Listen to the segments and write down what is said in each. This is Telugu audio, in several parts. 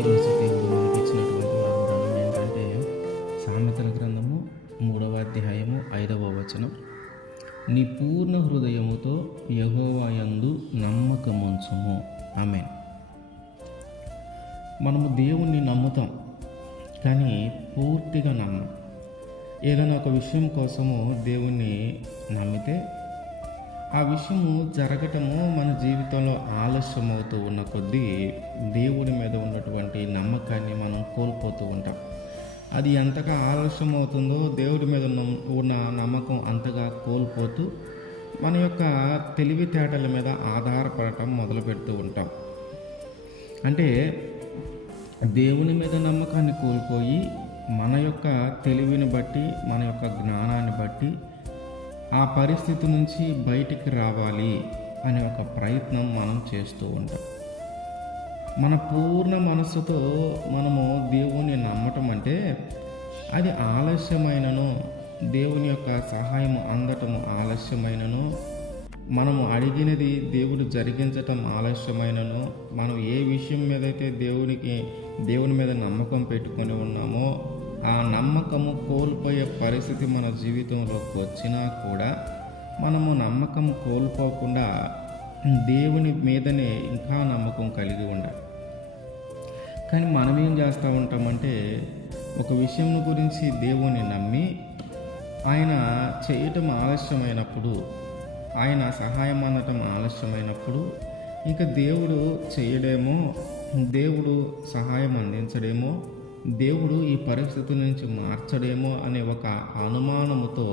ఈరోజు దేవుడు మనకి ఇచ్చినటువంటి వాగ్దానం ఏంటంటే సామెతల గ్రంథము 3వ అధ్యాయము 5వ వచనం. నీ పూర్ణ హృదయముతో యెహోవా యందు నమ్మకముంచుము. ఆమేన్. మనము దేవుణ్ణి నమ్ముతాం, కానీ పూర్తిగా నమ్మం. ఏదైనా ఒక విషయం కోసము దేవుణ్ణి నమ్మితే ఆ విషయము జరగటము మన జీవితంలో ఆలస్యం అవుతూ ఉన్న కొద్దీ దేవుడి మీద ఉన్నటువంటి నమ్మకాన్ని మనం కోల్పోతూ ఉంటాం. అది ఎంతగా ఆలస్యం అవుతుందో దేవుడి మీద ఉన్న నమ్మకం అంతగా కోల్పోతూ మన యొక్క తెలివితేటల మీద ఆధారపడటం మొదలు పెడుతూ ఉంటాం. అంటే దేవుని మీద నమ్మకాన్ని కోల్పోయి మన యొక్క తెలివిని బట్టి, మన యొక్క జ్ఞానాన్ని బట్టి ఆ పరిస్థితి నుంచి బయటికి రావాలి అనే ఒక ప్రయత్నం మనం చేస్తూ ఉంటాం. మన పూర్ణ మనస్సుతో మనము దేవుని నమ్మటం అంటే అది ఆలస్యమైనను, దేవుని యొక్క సహాయం అందటము ఆలస్యమైనను, మనము అడిగినది దేవుడు జరిగించటం ఆలస్యమైనను, మనం ఏ విషయం మీద అయితే దేవుని మీద నమ్మకం పెట్టుకొని ఉన్నామో ఆ నమ్మకము కోల్పోయే పరిస్థితి మన జీవితంలోకి వచ్చినా కూడా మనము నమ్మకం కోల్పోకుండా దేవుని మీదనే ఇంకా నమ్మకం కలిగి ఉండాలి. కానీ మనం ఏం చేస్తూ ఉంటామంటే ఒక విషయం గురించి దేవుని నమ్మి ఆయన చేయటం ఆలస్యమైనప్పుడు, ఆయన సహాయం అందటం ఆలస్యమైనప్పుడు ఇంకా దేవుడు చేయడేమో, దేవుడు సహాయం అందించడేమో, దేవుడు ఈ పరిస్థితి నుంచి మార్చడేమో అనే ఒక అనుమానముతో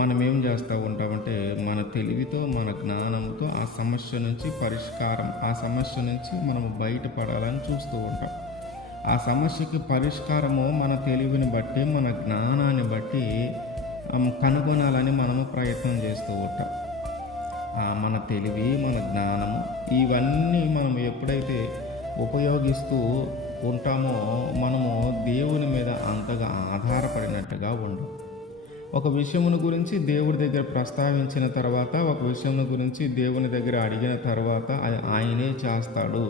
మనం ఏం చేస్తూ ఉంటామంటే మన తెలివితో, మన జ్ఞానంతో ఆ సమస్య నుంచి మనము బయటపడాలని చూస్తూ ఉంటాం. ఆ సమస్యకి పరిష్కారము మన తెలివిని బట్టి, మన జ్ఞానాన్ని బట్టి కనుగొనాలని మనము ప్రయత్నం చేస్తూ ఉంటాం. మన తెలివి, మన జ్ఞానము ఇవన్నీ మనం ఎప్పుడైతే ఉపయోగిస్తూ ఉంటామో మనము దేవుని మీద అంతగా ఆధారపడినట్టుగా ఉండవు. ఒక విషయమును గురించి దేవుడి దగ్గర ప్రస్తావించిన తర్వాత, ఒక విషయమును గురించి దేవుని దగ్గర అడిగిన తర్వాత అది ఆయనే చేస్తాడు,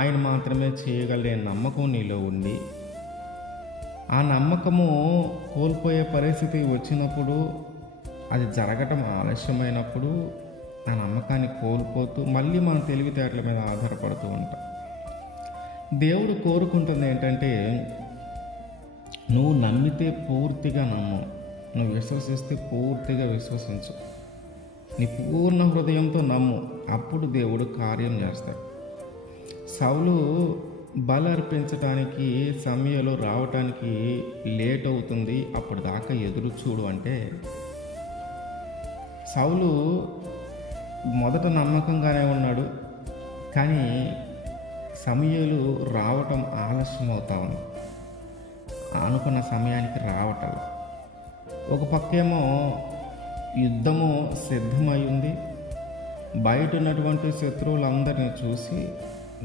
ఆయన మాత్రమే చేయగలే నమ్మకం నీలో ఉండి ఆ నమ్మకము కోల్పోయే పరిస్థితి వచ్చినప్పుడు, అది జరగటం ఆలస్యమైనప్పుడు ఆ నమ్మకాన్ని కోల్పోతూ మళ్ళీ మన తెలివితేటల మీద ఆధారపడుతూ ఉంటాం. దేవుడు కోరుకుంటుంది ఏంటంటే నువ్వు నమ్మితే పూర్తిగా నమ్ము, నువ్వు విశ్వసిస్తే పూర్తిగా విశ్వసించు, నీ పూర్ణ హృదయంతో నమ్ము, అప్పుడు దేవుడు కార్యం చేస్తాడు. సౌలు బలి అర్పించడానికి సమయంలో రావటానికి లేట్ అవుతుంది, అప్పుడు దాకా ఎదురు చూడు అంటే సౌలు మొదట నమ్మకంగానే ఉన్నాడు, కానీ సమయాలు రావటం ఆలస్యం అవుతా ఉంది, అనుకున్న సమయానికి రావటం. ఒక పక్కేమో యుద్ధము సిద్ధమై ఉంది, బయట ఉన్నటువంటి శత్రువులందరినీ చూసి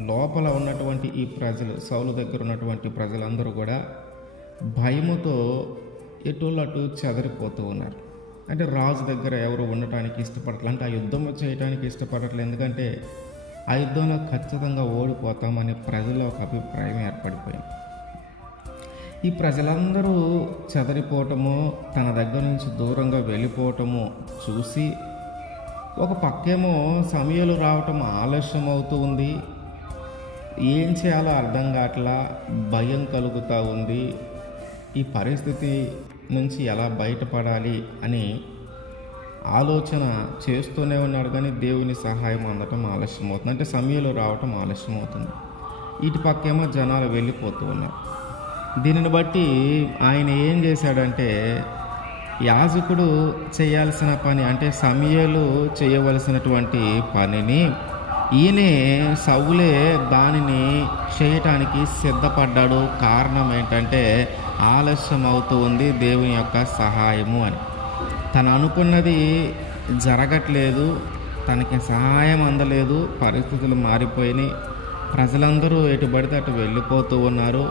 లోపల ఉన్నటువంటి ఈ ప్రజలు, సౌలు దగ్గర ఉన్నటువంటి ప్రజలందరూ కూడా భయముతో ఎటులటు చెదరిపోతూ ఉన్నారు. అంటే రాజు దగ్గర ఎవరు ఉండటానికి ఇష్టపడట్లేదు, అంటే ఆ యుద్ధం చేయడానికి ఇష్టపడట్లేదు, ఎందుకంటే ఆ యుద్ధంలో ఖచ్చితంగా ఓడిపోతామని ప్రజల్లో ఒక అభిప్రాయం ఏర్పడిపోయింది. ఈ ప్రజలందరూ చెదరిపోవటము, తన దగ్గర నుంచి దూరంగా వెళ్ళిపోవటము చూసి ఒక పక్కేమో సమయాలు రావటం ఆలస్యం అవుతూ ఉంది, ఏం చేయాలో అర్థం కావట్లా, భయం కలుగుతూ ఉంది, ఈ పరిస్థితి నుంచి ఎలా బయటపడాలి అని ఆలోచన చేస్తూనే ఉన్నాడు. కానీ దేవుని సహాయం అందటం ఆలస్యం అవుతుంది, అంటే సమయంలో రావటం ఆలస్యం అవుతుంది. ఇటు పక్కేమో జనాలు వెళ్ళిపోతూ ఉన్నారు. దీనిని బట్టి ఆయన ఏం చేశాడంటే యాజకుడు చేయాల్సిన పని, అంటే సమయాలు చేయవలసినటువంటి పనిని ఈయనే సౌలే దానిని చేయటానికి సిద్ధపడ్డాడు. కారణం ఏంటంటే ఆలస్యం అవుతూ ఉంది దేవుని యొక్క సహాయము అని. తను అనుకున్నది జరగట్లేదు, తనకి సహాయం అందలేదు, పరిస్థితులు మారిపోయినాయి, ప్రజలందరూ ఎటు పడితే అటు వెళ్ళిపోతూ ఉన్నారు.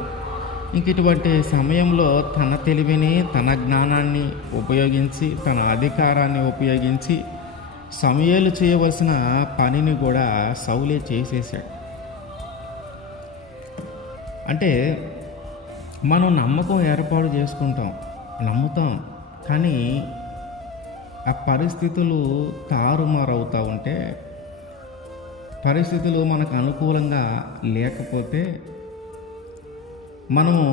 ఇంక ఇటువంటి సమయంలో తన తెలివిని, తన జ్ఞానాన్ని ఉపయోగించి, తన అధికారాన్ని ఉపయోగించి సమూయేలు చేయవలసిన పనిని కూడా సౌలే చేసేసాడు. అంటే మనం నమ్మకం ఏర్పాటు చేసుకుంటాం, నమ్ముతాం, కానీ ఆ పరిస్థితులు తారుమారవుతూ ఉంటే, పరిస్థితులు మనకు అనుకూలంగా లేకపోతే మనము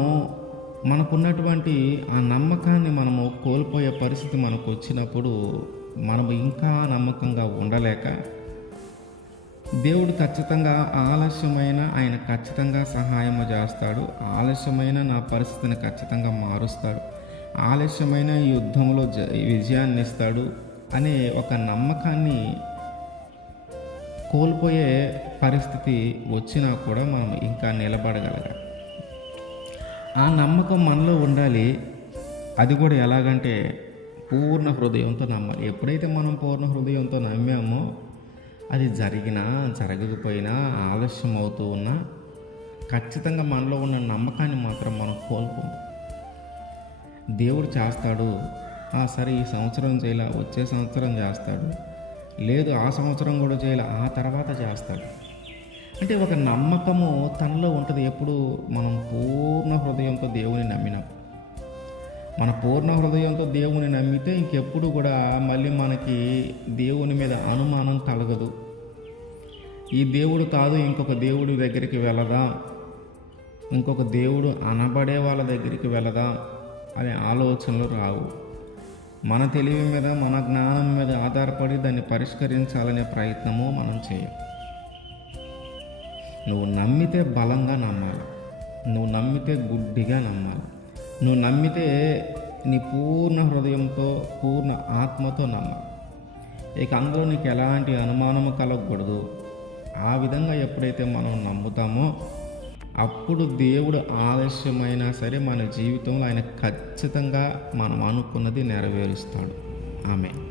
మనకున్నటువంటి ఆ నమ్మకాన్ని మనము కోల్పోయే పరిస్థితి మనకు వచ్చినప్పుడు మనము ఇంకా నమ్మకంగా ఉండలేక, దేవుడు ఖచ్చితంగా ఆలస్యమైన ఆయన ఖచ్చితంగా సహాయం చేస్తాడు, ఆలస్యమైన నా పరిస్థితిని ఖచ్చితంగా మారుస్తాడు, ఆలస్యమైన ఈ యుద్ధంలో విజయాన్ని ఇస్తాడు అనే ఒక నమ్మకాన్ని కోల్పోయే పరిస్థితి వచ్చినా కూడా మనం ఇంకా నిలబడగలగాలి. ఆ నమ్మకం మనలో ఉండాలి. అది కూడా ఎలాగంటే పూర్ణ హృదయంతో నమ్మాలి. ఎప్పుడైతే మనం పూర్ణ హృదయంతో నమ్మామో అది జరిగినా జరగకపోయినా ఆలస్యం అవుతూ ఉన్నా ఖచ్చితంగా మనలో ఉన్న నమ్మకాన్ని మాత్రం మనం కోల్పోము. దేవుడు చేస్తాడు, సరే ఈ సంవత్సరం చేయాల, వచ్చే సంవత్సరం చేస్తాడు, లేదు ఆ సంవత్సరం కూడా చేయాల, ఆ తర్వాత చేస్తాడు అంటే ఒక నమ్మకము తనలో ఉంటుంది. ఎప్పుడు మనం పూర్ణ హృదయంతో దేవుని నమ్మినాం. మన పూర్ణ హృదయంతో దేవుని నమ్మితే ఇంకెప్పుడు కూడా మళ్ళీ మనకి దేవుని మీద అనుమానం కలగదు. ఈ దేవుడు కాదు, ఇంకొక దేవుడి దగ్గరికి వెళదాం, ఇంకొక దేవుడు అనబడే వాళ్ళ దగ్గరికి వెళదాం అనే ఆలోచనలు రావు. మన తెలివి మీద, మన జ్ఞానం మీద ఆధారపడి దాన్ని పరిష్కరించాలనే ప్రయత్నము మనం చేయం. నువ్వు నమ్మితే బలంగా నమ్మాలి, నువ్వు నమ్మితే గుడ్డిగా నమ్మాలి, నువ్వు నమ్మితే నీ పూర్ణ హృదయంతో పూర్ణ ఆత్మతో నమ్మాలి. ఇక అందులో నీకు ఎలాంటి అనుమానము కలగకూడదు. ఆ విధంగా ఎప్పుడైతే మనం నమ్ముతామో అప్పుడు దేవుడు ఆలస్యమైనా సరే మన జీవితంలో ఆయన ఖచ్చితంగా మనం అనుకున్నది నెరవేరుస్తాడు. ఆమేన్.